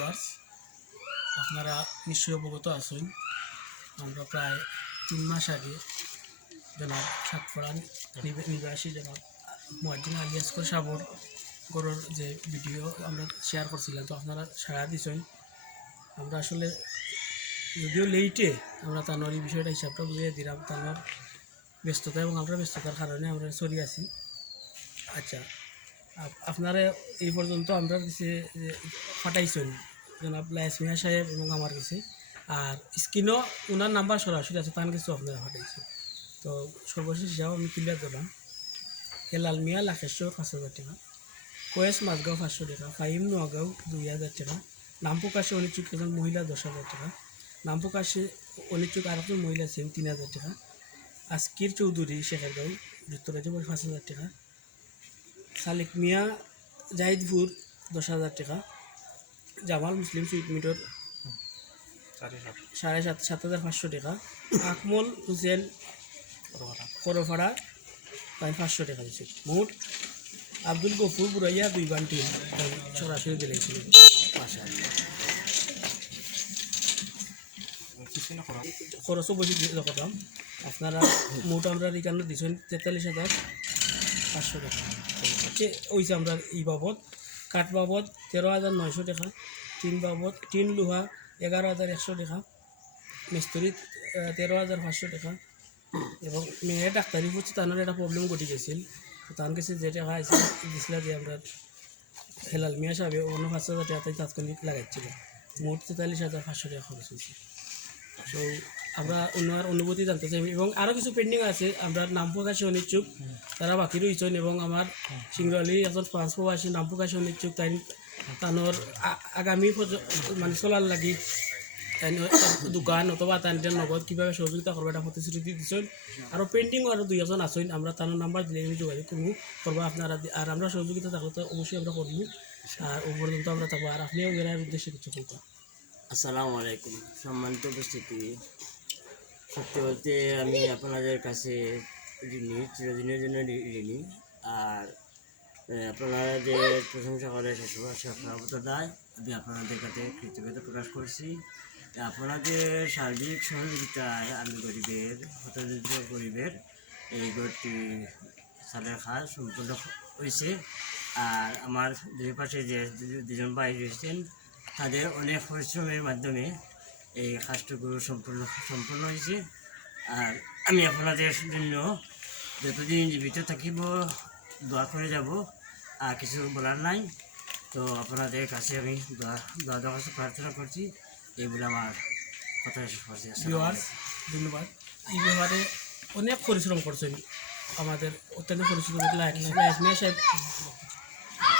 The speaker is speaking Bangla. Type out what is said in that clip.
ভিউয়ার্স আপনারা নিশ্চয়ই অবগত আছেন। আমরা প্রায় তিন মাস আগে জনাব সাতফড়ান নিবা- নিবাসী জনাব মুয়াজ্জিন আলী আসকর সাবর গরুর যে ভিডিও আমরা শেয়ার করছিলাম, তো আপনারা সাড়া দিছেন। আমরা আসলে যদিও লেইটে আমরা তানোর এই বিষয়টা হিসাবটা বুঝিয়ে দিলাম। তানোর ব্যস্ততা এবং আমরা ব্যস্ততার কারণে আমরা চলি আছি। আচ্ছা আপনারা এই পর্যন্ত আমরা কাছে যে ফাটাইছেন। জনাব লাইস মিয়া সাহেব এবং আমার কাছে। আর স্ক্রিনও ওনার নাম্বার সরাসরি আছে, তার কিছু আপনারা ফাটাইছেন। তো সর্বশেষ হিসাবে আমি ক্লিয়ার দিলাম হেলাল মিয়া লাখেশ্বর পাঁচ হাজার টাকা। কোয়েস মাঝগাঁও পাঁচশো টাকা। ফাহিম নোয়াগাঁও, দুই হাজার টাকা। নামপোকাশে অনিচ্ছুক একজন মহিলা, দশ হাজার টাকা। নামপোকাশে অনিচ্ছুক আর একজন মহিলা, সেম তিন হাজার টাকা। আজকির চৌধুরী, শেখেরগাঁও, যুক্তরাজ্য পাঁচ হাজার টাকা। সালেক মিয়া জাহিদপুর দশ হাজার টাকা, জামাল মুসলিম সুইট মিটর সাড়ে সাত সাত হাজার পাঁচশো টাকা, আকমল হুসেন করফাড়া প্রায় পাঁচশো টাকা দিচ্ছে। মোট আব্দুল গফুর বুড়াইয়া দুই বান্টি সরাসরি দিলেছিল পাশা। খরচও বেশি রকম আপনারা মোট আমরা এখানে দিচ্ছেন তেতাল্লিশ হাজার পাঁচশো টাকা। হচ্ছে ওইছে আমরা ই বাবদ, কাঠ বাবদ তেরো হাজার নয়শো টাকা, টিন বাবদ, টিন লোহা এগারো হাজার একশো টাকা, মিস্ত্রি তেরো হাজার পাঁচশো টাকা। এবং মেয়ে ডাক্তারি হচ্ছে তার একটা প্রবলেম ঘটে গেছিল। তার কাছে যে টাকা আছে, দিছিল যে আমরা হেলাল মিয়া সাহেব অন্য পাঁচ হাজার টাকা তাৎক্ষণিক লাগাচ্ছিল মোট তেতাল্লিশ হাজার পাঁচশো টাকা খরচ হয়েছে। তো আমরা ওনার অনুভূতি জানতে চাই এবং আরও কিছু পেন্ডিং আছে, আমরা নাম প্রকাশে অনিচ্ছুক। তারা বাকি রয়েছেন এবং আমার সিংহলি একজন ফ্রান্স প্রবাসী নাম প্রকাশে অনিচ্ছুক। তাই তানোর আগামী মানে চলার লাগি তাই দোকান অথবা তাই নগদ কীভাবে সহযোগিতা করবে এটা প্রতিশ্রুতি দিচ্ছেন আর পেন্টিং আরও দুই এজন আছেন, আমরা তার নাম্বার দিলে আমি যোগাযোগ করব। করব আপনারা আর আমরা সহযোগিতা থাকলে তো অবশ্যই আমরা করব। আর ও পর্যন্ত আমরা থাকব। আর আপনিও বেড়ার উদ্দেশ্যে কিছু বলতে। আসসালামু আলাইকুম। সম্মানিত উপস্থিতি। সত্যি বলতে আমি আপনাদের কাছে ঋণী চিরদিনের জন্য ঋণী আর আপনারা যে প্রশংসা করে সভাপত দেয়, আমি আপনাদের কাছে কৃতজ্ঞতা প্রকাশ করছি। আপনাদের সার্বিক সহযোগিতায় আমি গরিবের, হতদরিদ্র গরিবের এই ঘরটি সালের খাস সম্পূর্ণ হয়েছে, আর আমার দুই পাশে যে দুজন ভাই রয়েছেন, তাদের অনেক পরিশ্রমের মাধ্যমে এই কাজটুকু সম্পূর্ণ সম্পূর্ণ হয়েছে। আর আমি আপনাদের জন্য যতদিন জীবিত থাকিব দোয়া করে যাব আর কিছু বলার নাই। তো আপনাদের কাছে আমি দোয়া দোয়া দরখাস্ত প্রার্থনা করছি। এইগুলো আমার কথা শেষ করছি। ধন্যবাদ। এই ব্যাপারে অনেক পরিশ্রম করছেন। আমাদের অত্যন্ত পরিশ্রম। সাহেব